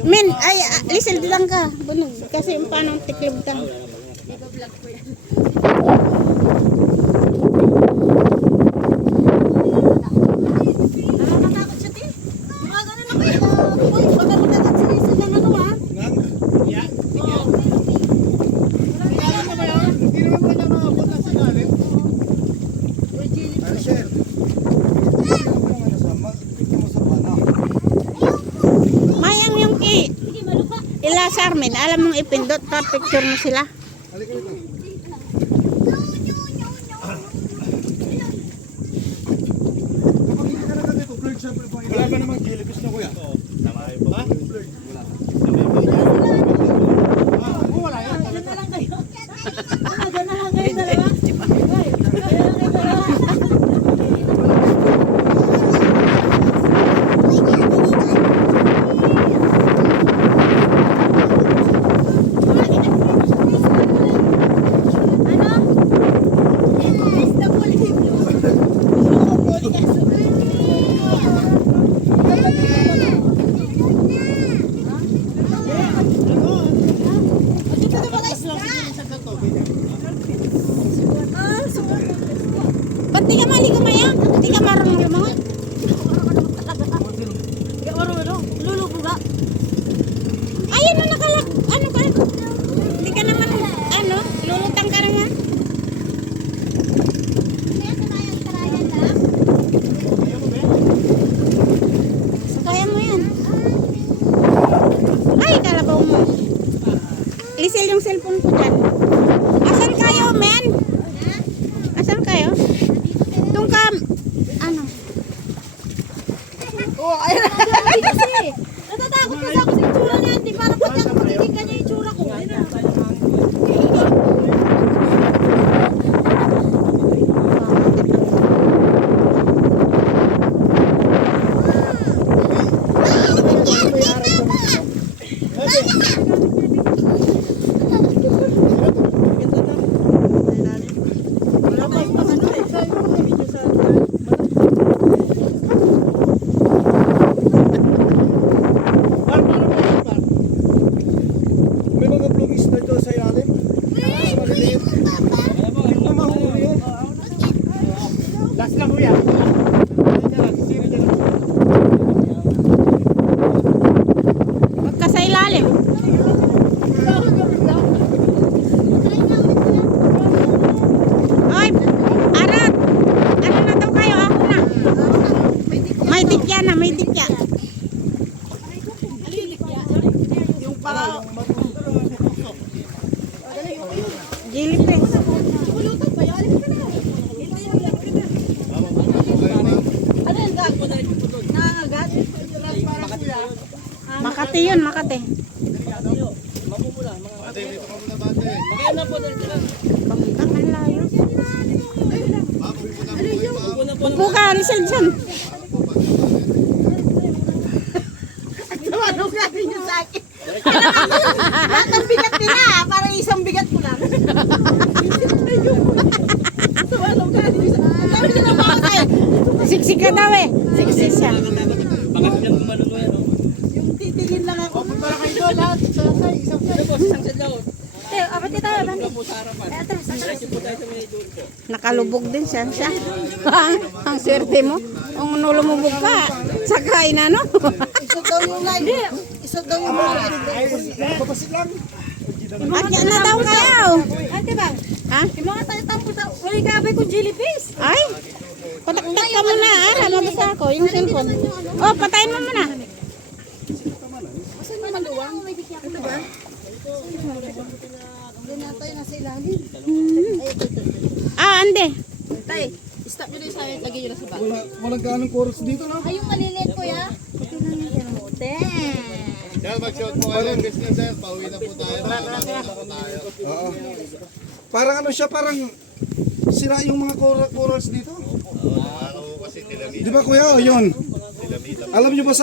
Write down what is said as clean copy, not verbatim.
Men, ay, lisil lang ka. Bunog. Kasi yung paano tiklog tang. Iba-vlog ko yan. Nakakatakot siya, Tin. Mga ganun na kayo. Uy, baka magkakat si Lisil ng ano, ha? Yan? Oo. Kailangan mo ba yun? Hindi naman mo lang nakapunta sa galit. Uy, Jilly. Sir. Mayang yung Sige, malupa. ila sa Armin. Alam mong ipindot pa picture mo sila. Halika dito. Kapag hindi ka na dito, blurred syempre po. Wala ba namang jellyfish na kuya? Oo. Tama yung pa. Blurred. Wala. Wala yan. Diyan na lang kayo. Diyan na lang kayo dalawa. Diyan na lang kayo dalawa. Ba't di ka maligo Mayang? Di ka marunong lumangoy? Hindi ka marunong. Lulubog ka. Ayun na nakalag. Ano ka? Di ka naman, ano, lulutang ka naman. Kaya mo yan. Ay, kalabaw mo. Lisil yung cellphone ko dyan. Asan kayo, men? Asan kayo? Doon ka, ano? Oo, ayun na. Kasi, natatakot kasi ako sa itsura niya. Hindi para pag magiging kanya yung itsura ko. Ayun na. May mga bloomies na dito sa ilalim. Mas maliliit. Yung mga mahuli yun. Last lang kuya. Huwag ka sa ilalim. Oy, arat. Ano na daw kayo? Ako na. May dikya na, may dikya. Yung para... Jellyfish. Bulutan pa yun. Alin ka na. Hintayin mo lang kita. Ano yung gago na yung putol? Nangangagat? Makati yun, Makati. Bate, dito ka muna bate. Ang layo. Upo ka, Rizal dyan. Tumanong natin yun sa akin. Lahat ng bigat nila, parang isang bigat ko lang. Tumanong natin yun sa akin. Ang dami nila mga kayo. Siksik ka daw eh. Siksik siya. Yung titingin lang ako. Para kayo doon lahat. Isang Teo, apat kita tayo. Nakalubog din siya. Ang swerte mo. Kung lumubog ka, sakay na no. Isog daw yung line. Isog daw yung line. Papasit lang. At yan na daw kayo. Ate bang? Ha? Yung mga tayo-tampo sa... Uy, kabay ko jellyfish. Ay, pataktak ka muna. Ara, mabasa ako. Yung cellphone. Oh, patayin mo muna. Asan yung maluwang? Ito ba? Doon na tayo nasa ilalim. Ah, ande. Tay, stop nyo din sa lagay nyo na sa bag. Walang ganong chorus dito na. Ay, yung maliliit ko ya. Ito na yung kinamote. Yan, mag-shot po kayo ng business sir. Pauwi na po tayo. Makakasama po tayo. Oo. Parang ano siya, parang sira yung mga chorus dito. Ako kasi tilamita. Di ba kuya? O, yun. Alam nyo ba sa